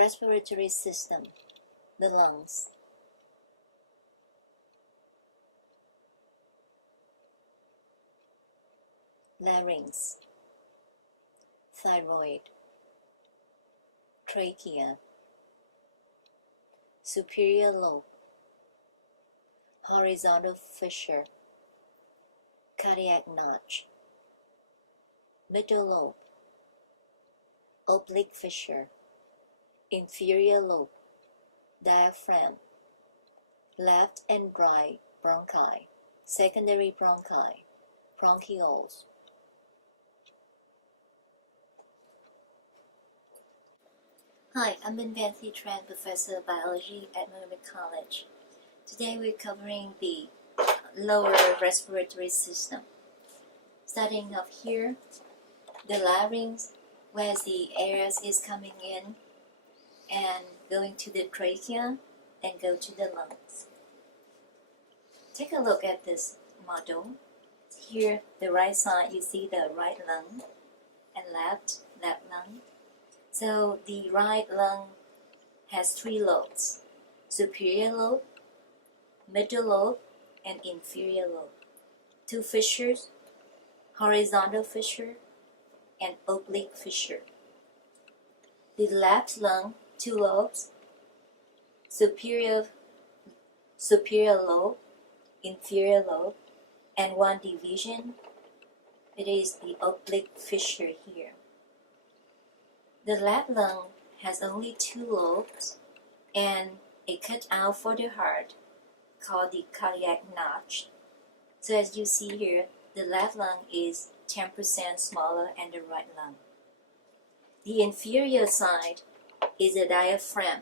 Respiratory system, the lungs. Larynx, thyroid, trachea, superior lobe, horizontal fissure, cardiac notch, middle lobe, oblique fissure, inferior lobe, diaphragm, left and right bronchi, secondary bronchi, bronchioles. Hi, I'm Vinvanthi Tran, Professor of Biology at Pulmonary College. Today we're covering the lower respiratory system. Starting off here, the larynx, where the air is coming in and going to the trachea and go to the lungs. Take a look at this model. Here, the right side, you see the right lung and left lung. So the right lung has three lobes: superior lobe, middle lobe, and inferior lobe. Two fissures, horizontal fissure and oblique fissure. The left lung, two lobes, superior lobe, inferior lobe, and one division. It is the oblique fissure here. The left lung has only two lobes and a cutout for the heart called the cardiac notch. So as you see here, the left lung is 10% smaller than the right lung. The inferior side is the diaphragm.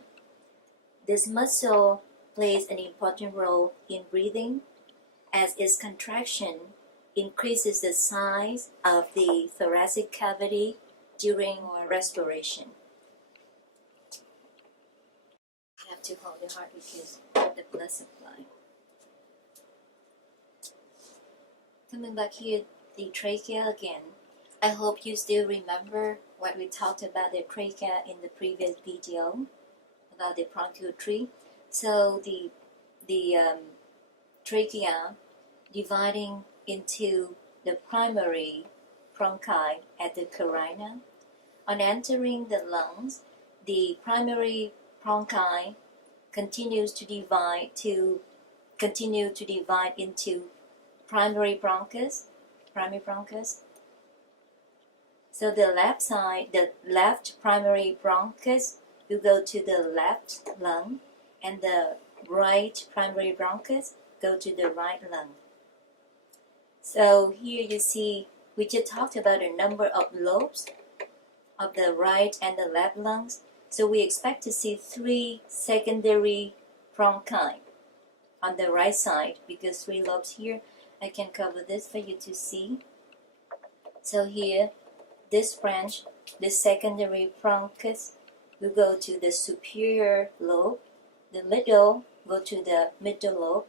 This muscle plays an important role in breathing, as its contraction increases the size of the thoracic cavity during respiration. You have to hold the heart because of the blood supply. Coming back here, the trachea again. I hope you still remember what we talked about the trachea in the previous video about the bronchial tree. So the trachea dividing into the primary bronchi at the carina. On entering the lungs, the primary bronchi continues to divide into primary bronchus. So the left side, the left primary bronchus will go to the left lung, and the right primary bronchus go to the right lung. So here you see, we just talked about a number of lobes of the right and the left lungs. So we expect to see three secondary bronchi on the right side, because three lobes here. I can cover this for you to see. So here, this branch, the secondary bronchus, will go to the superior lobe, the middle go to the middle lobe,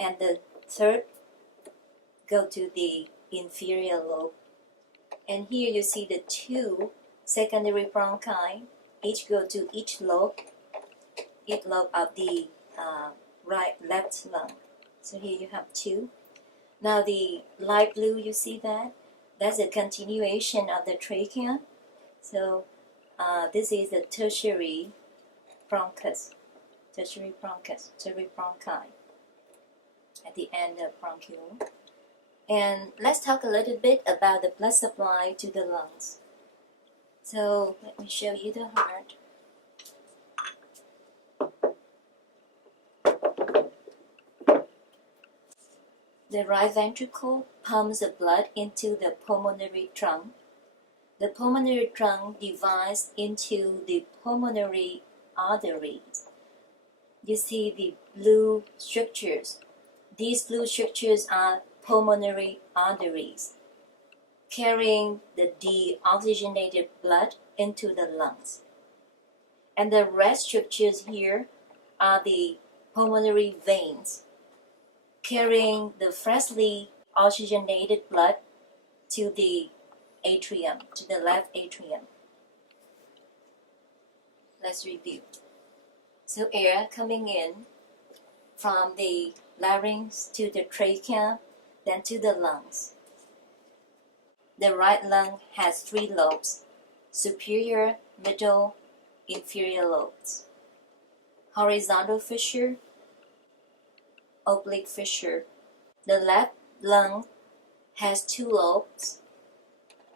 and the third go to the inferior lobe. And here you see the two secondary bronchi, each go to each lobe of the left lung. So here you have two. Now the light blue, you see that? That's a continuation of the trachea. So this is the tertiary bronchi at the end of bronchiole. And let's talk a little bit about the blood supply to the lungs. So let me show you the heart. The right ventricle pumps the blood into the pulmonary trunk. The pulmonary trunk divides into the pulmonary arteries. You see the blue structures. These blue structures are pulmonary arteries, carrying the deoxygenated blood into the lungs. And the red structures here are the pulmonary veins, carrying the freshly oxygenated blood to the atrium, to the left atrium. let's review. So air coming in from the larynx to the trachea, then to the lungs. The right lung has 3 lobes: superior, middle, inferior lobes. Horizontal fissure, oblique fissure. The left lung has 2 lobes: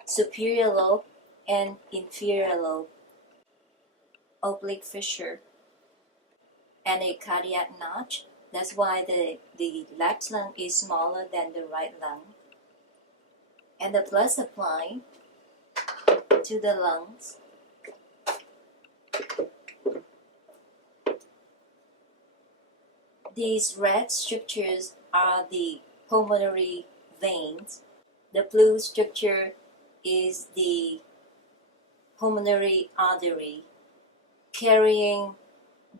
superior lobe and inferior lobe, oblique fissure, and a cardiac notch. That's why the left lung is smaller than the right lung. And the blood supply to the lungs. These red structures are the pulmonary veins. The blue structure is the pulmonary artery, carrying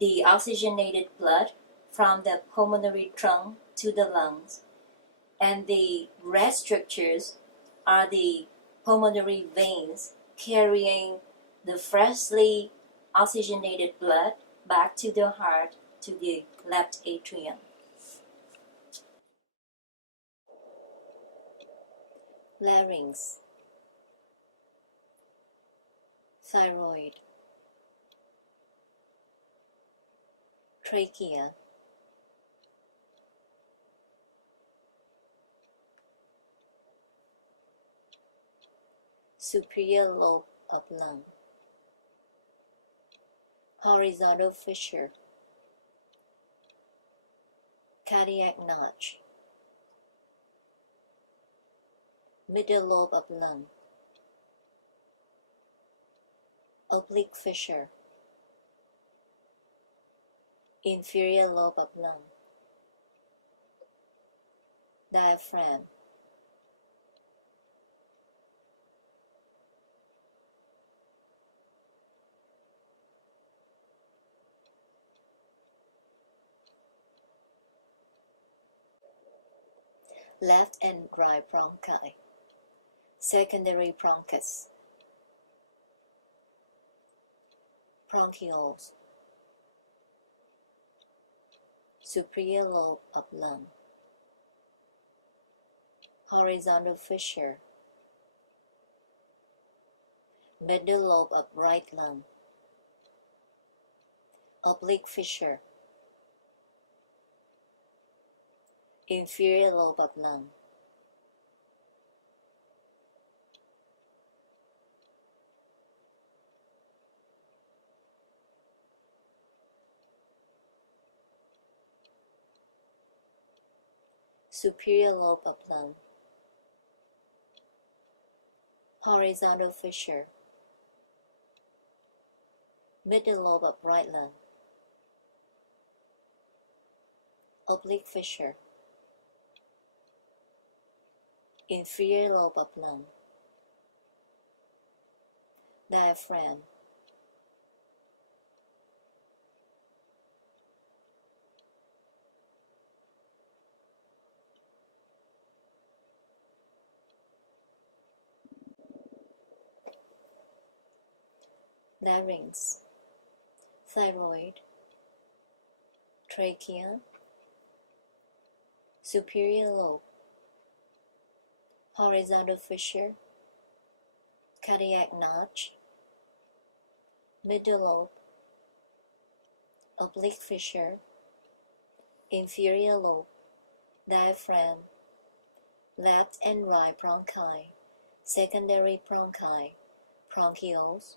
the oxygenated blood from the pulmonary trunk to the lungs. And the red structures are the pulmonary veins, carrying the freshly oxygenated blood back to the heart, to the left atrium. Larynx, thyroid, trachea, superior lobe of lung, horizontal fissure, cardiac notch, middle lobe of lung, oblique fissure, inferior lobe of lung, diaphragm, left and right bronchi, secondary bronchus, bronchioles, superior lobe of lung, horizontal fissure, middle lobe of right lung, oblique fissure, inferior lobe of lung. Superior lobe of lung, horizontal fissure, middle lobe of right lung, oblique fissure, inferior lobe of lung, diaphragm, larynx, thyroid, trachea, superior lobe, horizontal fissure, cardiac notch, middle lobe, oblique fissure, inferior lobe, diaphragm, left and right bronchi, secondary bronchi, bronchioles,